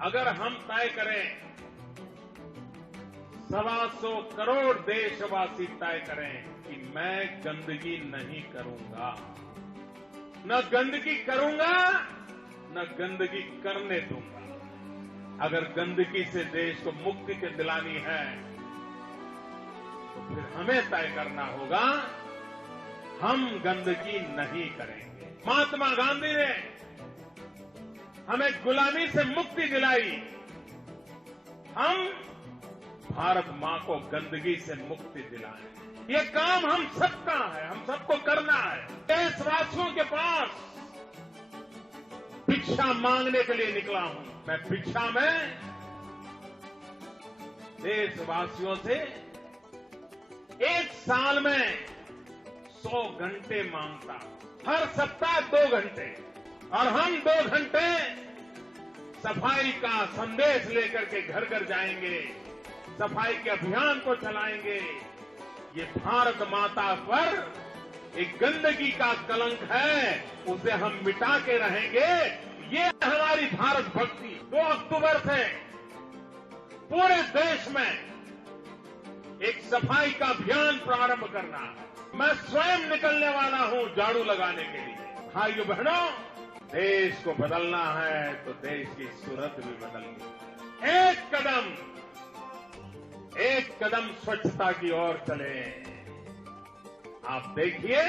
अगर हम तय करें, 125 करोड़ देशवासी तय करें कि मैं गंदगी नहीं करूंगा, न गंदगी करूंगा, न गंदगी करने दूंगा। अगर गंदगी से देश को मुक्ति दिलानी है तो फिर हमें तय करना होगा, हम गंदगी नहीं करेंगे। महात्मा गांधी ने हमें गुलामी से मुक्ति दिलाई, हम भारत मां को गंदगी से मुक्ति दिलाएं। ये काम हम सबका है, हम सबको करना है। देशवासियों के पास भिक्षा मांगने के लिए निकला हूं। मैं भिक्षा में देशवासियों से एक साल में 100 घंटे मांगता, हर सप्ताह 2 घंटे, और हम 2 घंटे सफाई का संदेश लेकर के घर घर जाएंगे, सफाई के अभियान को चलाएंगे। ये भारत माता पर एक गंदगी का कलंक है, उसे हम मिटा के रहेंगे। ये हमारी भारत भक्ति। 2 अक्टूबर से पूरे देश में एक सफाई का अभियान प्रारंभ करना है। मैं स्वयं निकलने वाला हूं झाड़ू लगाने के लिए। भाइयों बहनों, देश को बदलना है तो देश की सूरत भी बदलनी है। एक कदम स्वच्छता की ओर चले। आप देखिए,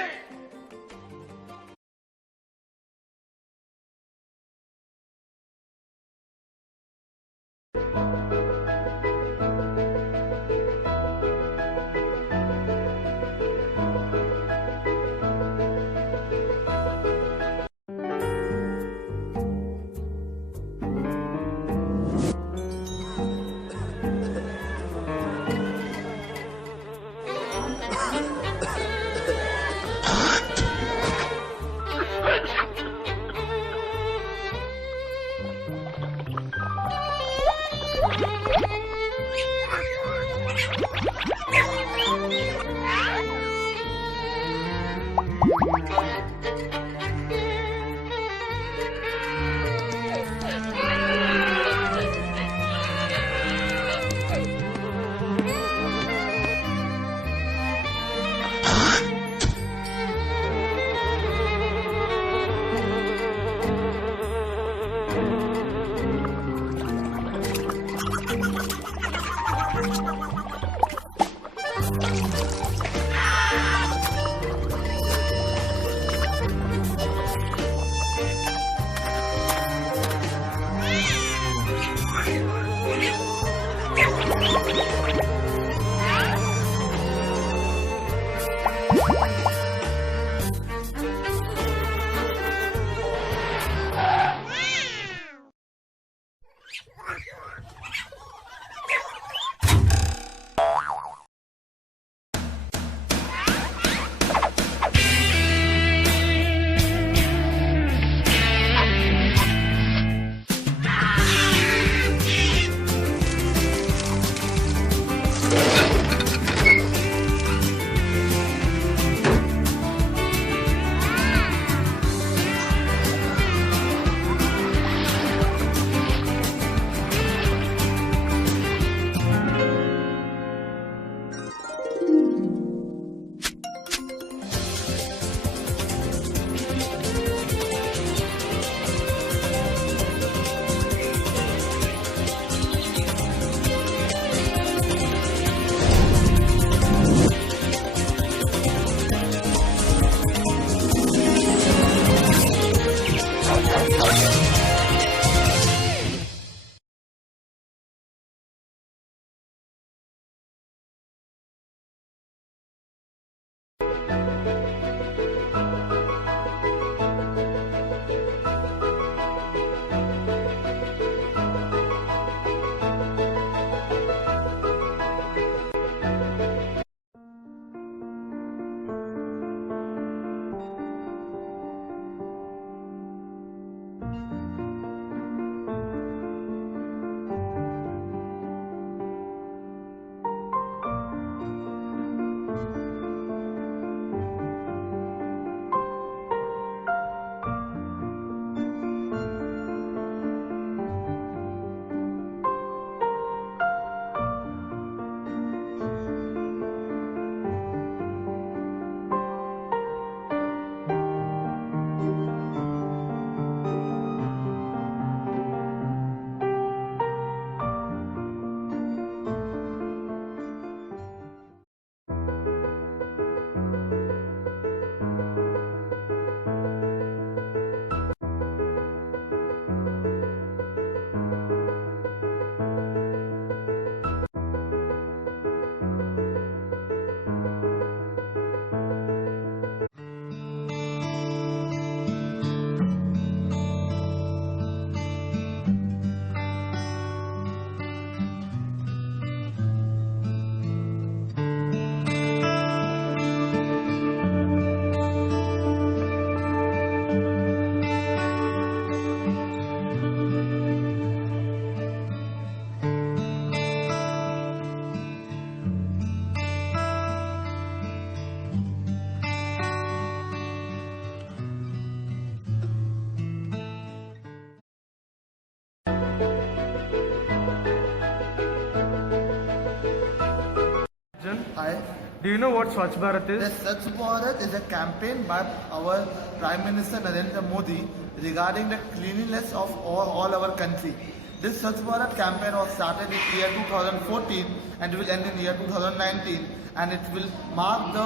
Hi. Do you know what Swachh Bharat The is? Swachh Bharat is a campaign by our Prime Minister Narendra Modi regarding the cleanliness of all our country. This Swachh Bharat campaign was started in year 2014 and will end in year 2019, and it will mark the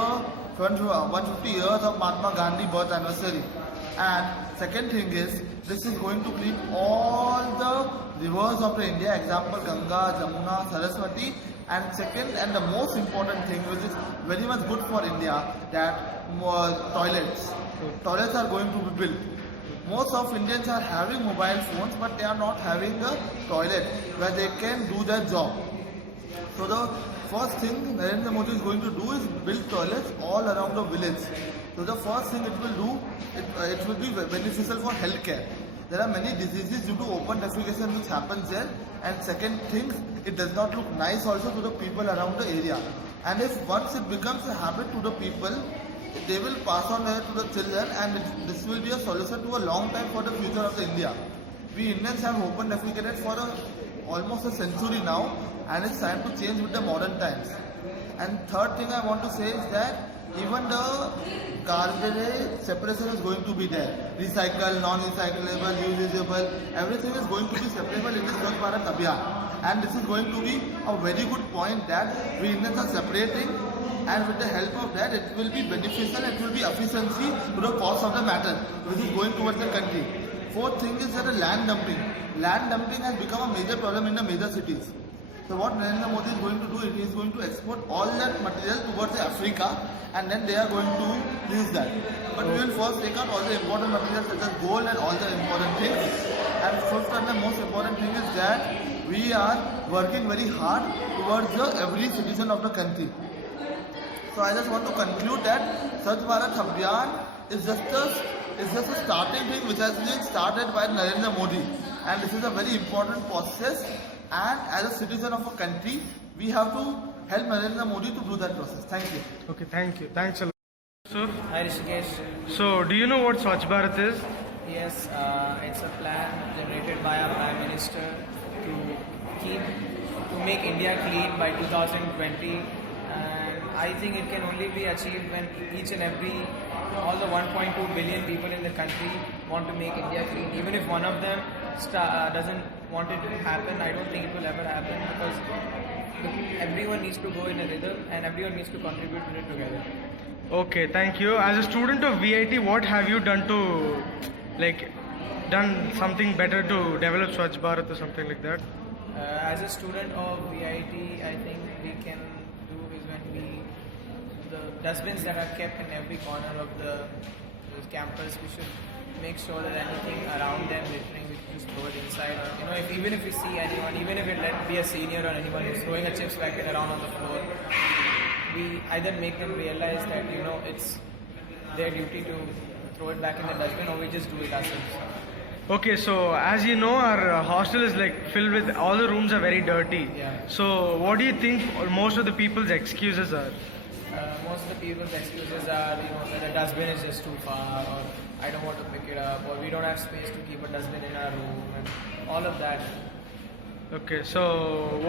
150 years of Mahatma Gandhi birth anniversary. And second thing is, this is going to clean all the rivers of the India, example Ganga, Jamuna, Saraswati. And second and the most important thing, which is very much good for India, that toilets. Toilets are going to be built. Most of Indians are having mobile phones, but they are not having a toilet where they can do their job. So the first thing Narendra Modi is going to do is build toilets all around the village. So the first thing it will do, it will be beneficial for healthcare. There are many diseases due to open defecation which happens there, and second thing, it does not look nice also to the people around the area. And if once it becomes a habit to the people, they will pass on it to the children, and this will be a solution to a long time for the future of the India. We Indians have open defecated for almost a century now, and it's time to change with the modern times. And third thing I want to say is that even the garbage separation is going to be there. Recycle, non-recyclable, reusable, everything is going to be separable in this Swachh Bharat Abhiyan. And this is going to be a very good point that we Indians are separating, and with the help of that it will be beneficial, it will be efficiency to the cost of the matter which is going towards the country. Fourth thing is that the land dumping. Land dumping has become a major problem in the major cities. So what Narendra Modi is going to do, he is going to export all that material towards Africa, and then they are going to use that. But we will first take out all the important materials such as gold and all the important things. And fifth and the most important thing is that we are working very hard towards every citizen of the country. So I just want to conclude that Swachh Bharat Abhiyan is just a starting thing which has been started by Narendra Modi, and this is a very important process. And as a citizen of a country, we have to help Narendra Modi to do that process. Thank you. Okay, thank you. Thanks a lot. Sir, Hi Rishikesh. so do you know what Swachh Bharat is? Yes, it's a plan generated by our Prime Minister to make India clean by 2020, and I think it can only be achieved when each and every all the 1.2 billion people in the country want to make India clean. Even if one of them doesn't want it to happen, I don't think it will ever happen, because everyone needs to go in a rhythm and everyone needs to contribute to it together. Okay, thank you. As a student of VIT, what have you done to, done something better to develop Swachh Bharat or something like that? As a student of VIT, I think we can do is when the dustbins that are kept in every corner of the campus, we should make sure that anything around them littering, we just throw it inside. Or, even if we see anyone, even if it let be a senior or anyone who's throwing a chips packet around on the floor, we either make them realize that it's their duty to throw it back in the dustbin, or we just do it ourselves. Okay, so as you know, our hostel is filled with, all the rooms are very dirty. Yeah. So what do you think most of the people's excuses are? Most of the people's excuses are, that the dustbin is just too far, or I don't want to pick it up, or we don't have space to keep a dustbin in our room, and all of that. Okay, so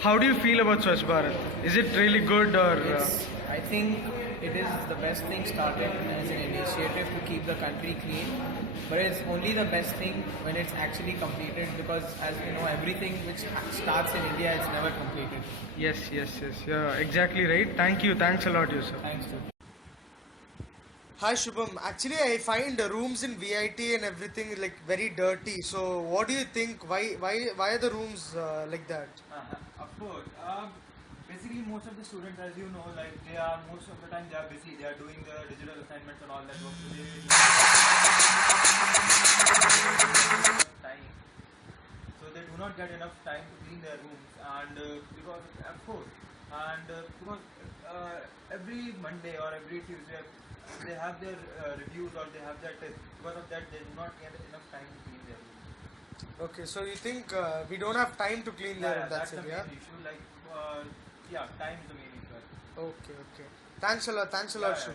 how do you feel about Swachh Bharat? Is it really good or? I think it is the best thing started as an initiative to keep the country clean, but it's only the best thing when it's actually completed, because as we know, everything which starts in India is never completed. Yes, yeah, exactly right. Thank you, thanks a lot, you sir. Thanks to Hi Shubham. Actually, I find the rooms in VIT and everything very dirty. So, what do you think? Why are the rooms like that? Of course. Basically, most of the students, as you know, they are most of the time they are busy. They are doing the digital assignments and all that work. So they time. So they do not get enough time to clean their rooms, and because every Monday or every Tuesday they have their reviews or they have their tests. Because of that, they do not get enough time to clean their rooms. Okay, so you think we don't have time to clean there? That's it, the yeah? main issue. Time is the main issue. Okay. Thanks a lot, Yeah, Shubham. sure.